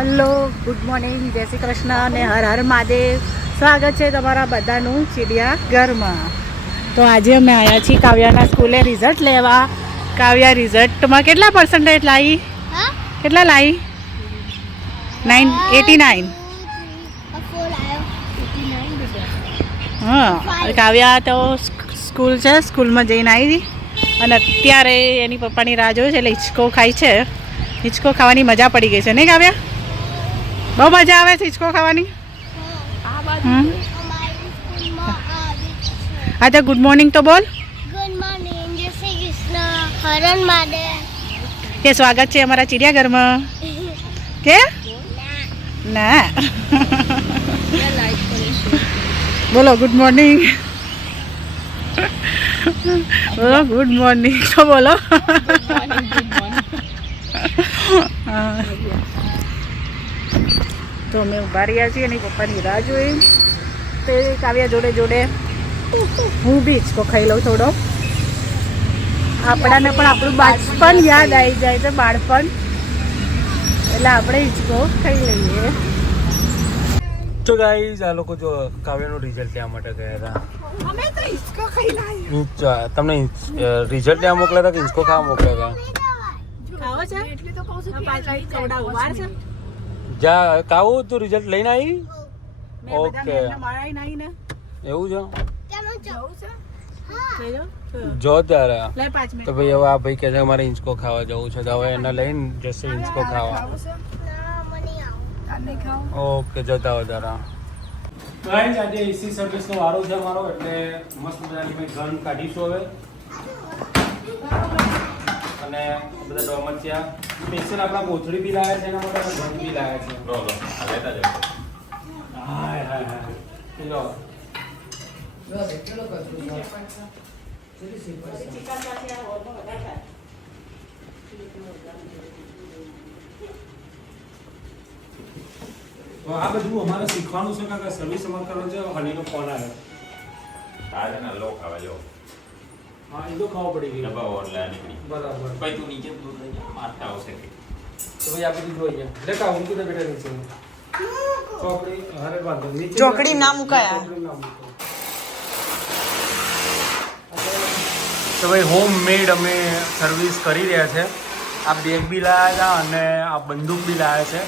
Hello good morning. જય શ્રી કૃષ્ણ અને હર હર મહાદેવ. સ્વાગત છે તમારા બધાનું ચીડિયા ઘરમાં. તો આજે અમે આવ્યા છીએ કાવ્યાના સ્કૂલે રિઝલ્ટ લેવા. કાવ્યા રિઝલ્ટમાં કેટલા પર્સન્ટેજ લાવી કેટલા લાવી નાઇન એટી નાઇન હા કાવ્યા તો સ્કૂલ છે સ્કૂલમાં જઈને આવી. અને અત્યારે એની પપ્પાની રાહ જોઈ છે એટલે હિંચકો ખાય છે. હિંચકો ખાવાની મજા પડી ગઈ છે નહીં કાવ્યા? બહુ મજા આવે છે હિંચકો ખાવાની અચ્છા ગુડ મોર્નિંગ તો બોલ. ગુડ મોર્નિંગ જય શ્રી કૃષ્ણ. હરણ માડે કે સ્વાગત છે અમારા ચિડિયાઘરમાં. કે? ના. બોલો ગુડ મોર્નિંગ બોલો ગુડ મોર્નિંગ તો બોલો. હા. તો અમે ઊભા રહ્યા છીએ એની પપ્પાની રાહ જોઈ. તે કાવ્યા જોડે જોડે હું બી ઇચકો ખાઈ લઉં થોડો. આપણાને પણ આપણું બાળપણ યાદ આવી જાય છે બાળપણ. એટલે આપણે ઇચકો ખાઈ લઈએ. તો ગાઈઝ આ લોકો જો કાવ્યનું રિઝલ્ટ લેવા માટે ગયા હતા. તમને રિઝલ્ટ લેવા મોકલ્યા હતા કે હિંચકો ખાવા મોકલ્યા હતા? જા કાવું તું રિઝલ્ટ લઈને આવી? ઓકે. એવું છે? જો ત્યારે. તો ભાઈ હવે આ ભાઈ કહે છે કે મારે ઇંચકો ખાવા જવું છે. તો હવે એને લઈને જશે ઇંચકો ખાવા. ઓકે જતા હો તારા ગાઈઝ આજે એસી સર્વિસનો વારો છે મારો એટલે મસ્ત મજાની મેં ગન કાઢીશું હવે. અને બધા ડોમચ્યા સ્પેશિયલ આપણા કોથળી બી લાવ્યા છે એના માટે ગન બી લાવ્યા છે. હાય હાય હાય. લો તો આ બધું અમારે શીખવાનું છે કે સર્વિસ અમારે કરવાનું છે. હનીનો ફોન આવ્યો. આજે ના લો ખાવા જો. હા એ તો ખાવા પડી ગઈ. ડબ્બા ઓરલા નીકળી. બરાબર. ભાઈ તું નીચે દૂધ લઈ જા માથે આવશે તો ભાઈ આ બધું જોઈએ લેતા હું કીધું બેટા નીચે. ચોકડી અરે વાંધો નહીં. નીચે ચોકડી ના મુકાય. ચોકડી ના મુકાય. તો ભાઈ હોમ મેડ અમે સર્વિસ કરી રહ્યા છે. આ બેગ બી લાવ્યા હતા અને આ બંદૂક બી લાવ્યા છે.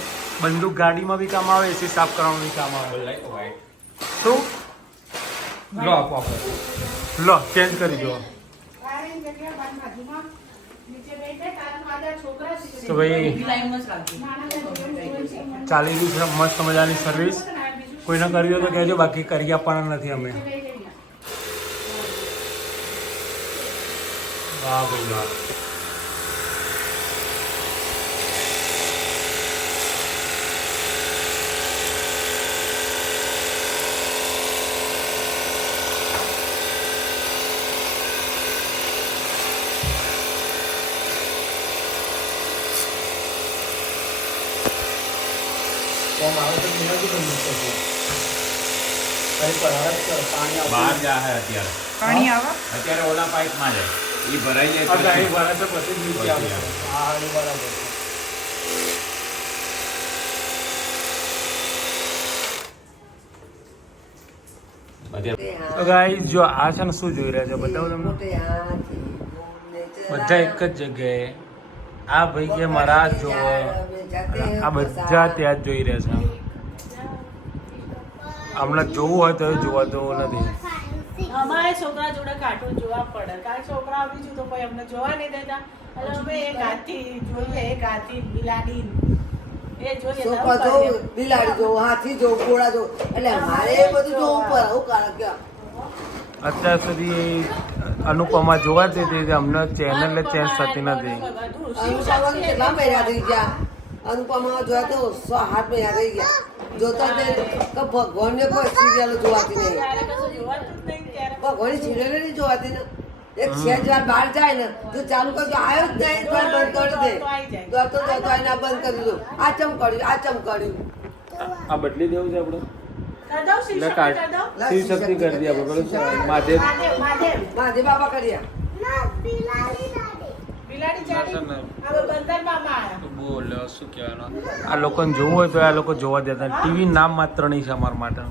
બંદૂક ગાડીમાં બી કામ આવે એસી સાફ કરવામાં બી કામ આવે. લાઈક વાઈટ લો આપો આપો. લો ચેન્જ કરી દો. તો ભાઈ ચાલી ગઈ છે મસ્ત મજાની સર્વિસ કોઈને કરવી હોય તો કહેજો બાકી કરી આપવાના નથી અમે। વાહ ભાઈ વાહ. કોમ આવે તો નિરાજી પણ મૂકતો છે અરે પર હરક કર પાણી બહાર જાય અત્યારે. પાણી આવે? અત્યારે ઓલા પાઇપમાં જાય. એ ભરાઈ જાય આ ગાડી ભરાય તો પછી જ નીચે આવે. હા એ બરાબર જો આ છે ને શું જોઈ રહ્યા છે? બતાવો તમને. બધા એક જ જગ્યાએ આ ભાઈ કે મારા જો આ બધા ત્યાં જ જોઈ રહ્યા છે. હમણાં જોવું હોય તો જોવા તો નથી. અમારે છોકરા જોડે કાર્ટૂન જોવા પડે. કારણ કે છોકરા બીજું તો કોઈ અમને જોવા નહીં દેતા. એટલે અમે એક જોઈએ એક બિલાડી એ જોઈએ બિલાડી જોઉં હાથી જોઉં ઘોડા એટલે મારે એ બધું જોવું પડે હું કારણ કે અત્યાર સુધી અનુપમા જોવાતી હતી તે અમને ચેનલ ચેન્જ થતી નથી. અનુપમા કેટલા મહિના થઈ ગયા? અનુપમા જોયા તો સો હાથ મહિના થઈ ગયા. જોતા જ નહીં કે ભગવાનને કોઈ સિરિયલ જોવાતી નહીં. જ ભગવાનની સિરિયલ નહીં જોવાતી ને. એક છે જ્યાં બહાર જાય ને તો ચાલુ કરજો આવ્યો જ નહીં તો બંધ કરી દે. તો તો બંધ કરી દો આ ચમ કર્યું આ ચમ કર્યું આ બદલી દેવું છે આપણે કરી શિવ શક્તિ કરી શક્તિ આપણે મહાદેવ મહાદેવ મહાદેવ બાબા કહેવાનું? આ લોકોને જોવું હોય તો આ લોકો જોવા દેતા ટીવી નામ માત્ર નહીં છે અમારા માટે.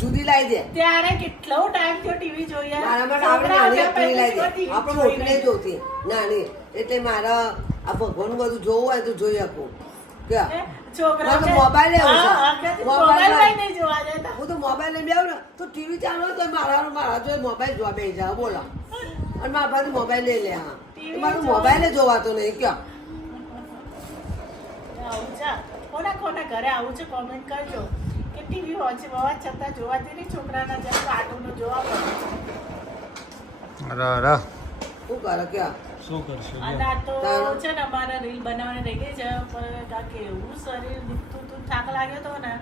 જુદી લાવી દે. ત્યારે કેટલો ટાઈમ થયો ટીવી જોઈએ આપણે દે. જોતી. નાની એટલે મારા આ ભગવાન બધું જોવું હોય તો જોઈ શકું મોબાઈલ લેવો છે. હા, આગળથી મોબાઈલ મોબાઈલ માં- નહીં જોવા દેતા. હું તો મોબાઈલ લઈને બેહું ને તો ટીવી ચાલુ તો મારા મારા જોડે મોબાઈલ જોવા બેસી જાવ બોલો. અને મારા પાસે મોબાઈલ લઈ લે હા. મારું જોવા- મોબાઈલ જોવાતો નહીં ક્યાં? કોના કોના ઘરે આવું છે? કોમેન્ટ કરજો. કે ટીવી વોચ હોવા છતાં જોવાતી નહીં છોકરાના જેમ કાર્ટૂનો જોવા પડે અરે અરે. શું કરે ક્યાં? શું કરશું? અને આ તો છે ને અમારે રીલ બનાવવાની રહી ગઈ છે પણ આ કેવું શરીર દુખતું તું થાક લાગ્યો તો ને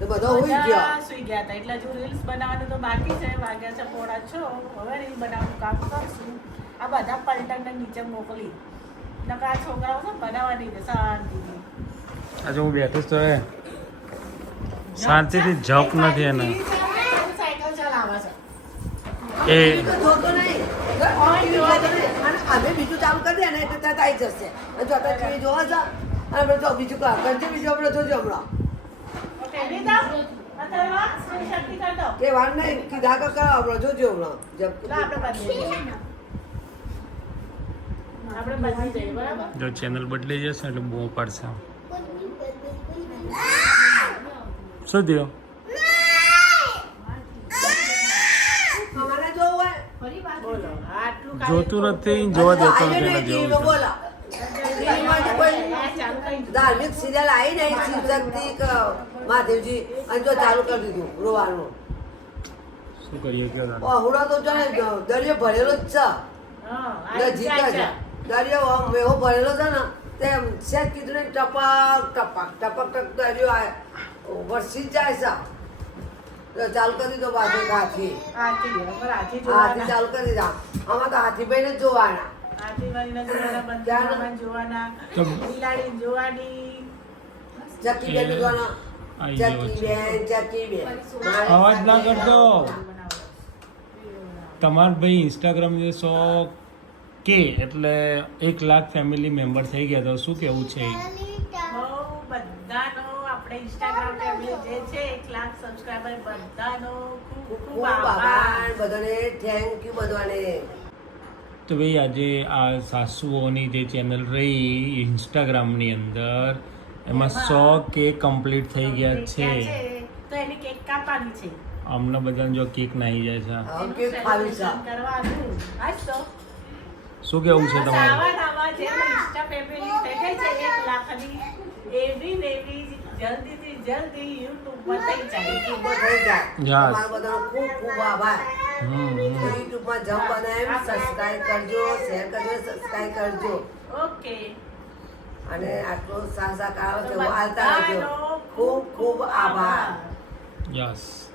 તો બધા સુઈ ગયા. સુઈ ગયા હતા. એટલે હજુ રીલ્સ બનાવવાનું તો બાકી છે વાગ્યા છે પોળા છો. હવે રીલ બનાવવાનું કામ કરશું. આ બધા પલટણને નીચે મોકલી. નકર આ છોકરાઓ છે ને બનાવવાની છે શાંતિથી. આજે હું બેઠો તો એ શાંતિથી જપ નથી એને. સાયકલ ચલાવે છે. એ જોતો નહીં. અમે બીજું કામ કરી દે ને એટલે ત્યાં આવી જશે. જો અત્યારે ટીવી જોવા જા અને આપણે જો બીજું કામ કરજે બીજું આપણે જોજો હમણાં. કે વાર નહીં કીધા કરો હમણાં જોજો હમણાં. જબ આપણે આપણે જો ચેનલ બદલી જશે એટલે બહુ પડશે. શું થયું અમારે જોવું હોય બોલો આટલું જોતું નથી જોવા દેતો નથી. ધાર્મિક સિરિયલ આવી ને શિવશક્તિ મહાદેવજી અને જો ચાલુ કરી દીધું રોવાનું શું કરીએ કે? અહુડા તો જાણે દરિયો ભરેલો જ છે. દરિયો એવો ભરેલો છે ને તે સેજ કીધું ને ટપક ટપક ટપક ટપક દરિયો વરસી જાય છે તો ચાલુ કરી દો પાછો હાથી. હાથી ચાલુ કરી દીધા આમાં તો હાથી ભાઈને જ જોવાના અવાજ ના કરતો. તમાર ભાઈ ઇન્સ્ટાગ્રામ જે સો કે એટલે એક લાખ ફેમિલી મેમ્બર થઈ ગયા તો શું કેવું છે? ઇન્સ્ટાગ્રામ ફેમિલી જે છે એક લાખ સબસ્ક્રાઈબર બધાનો ખૂબ ખૂબ આભાર. બધાને થેન્ક યુ બધાને. તો ભાઈ આજે આ સાસુઓની જે ચેનલ રહી ઇન્સ્ટાગ્રામની અંદર એમાં સો કે કમ્પ્લીટ થઈ ગયા છે. તો એની કેક કાપવાની છે. અમને બધાને જો કેક નાહી જાય છે. શું કેવું છે તમારું? એવી નવા જલ્દીથી જલ્દી યુટ્યુબમાં થઈ જાય. ઉપર થઈ જાય. તમારા બધાનો ખૂબ ખૂબ આભાર. YouTube માં યુટ્યુબમાં જમ એમ સબસ્ક્રાઇબ કરજો શેર કરજો સબસ્ક્રાઇબ કરજો. ઓકે. અને આટલો સાથ સહકાર આવે તો છે એવો રહેજો. ખૂબ ખૂબ આભાર. યસ.